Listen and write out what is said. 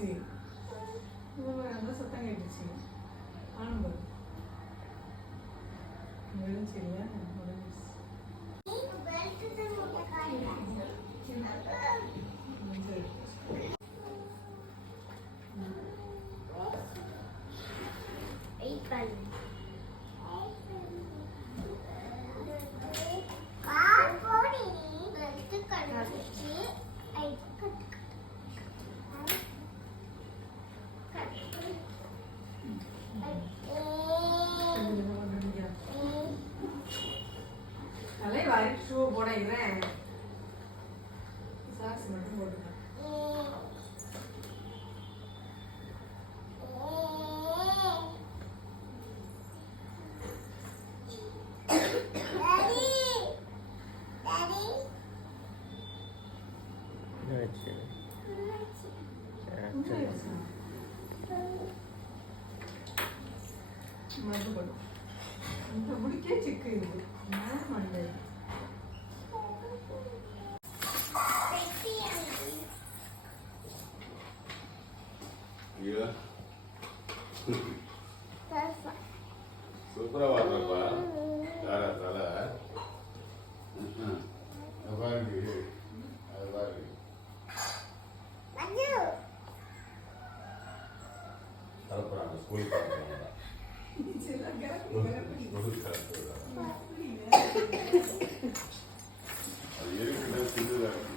கேட்டுச்சு. அந்த சத்தம் கேட்டுச்சு. ஆனந்தம் விழுந்துச்சு இல்லையா? ஷூ போடுறேன், சாக்ஸ் மட்டும் போட்டுக்கிறேன். மறுபடியும் இந்த முடிக்கே சிக்கு இருக்கு. மண்டை சூப்பரா வாங்கப்பா. தலை தலை பாருங்க, அது பாருங்க. தரப்புறாங்க ஸ்கூல் தரப்புறாங்க. அது இருக்குன்னா சின்னதாக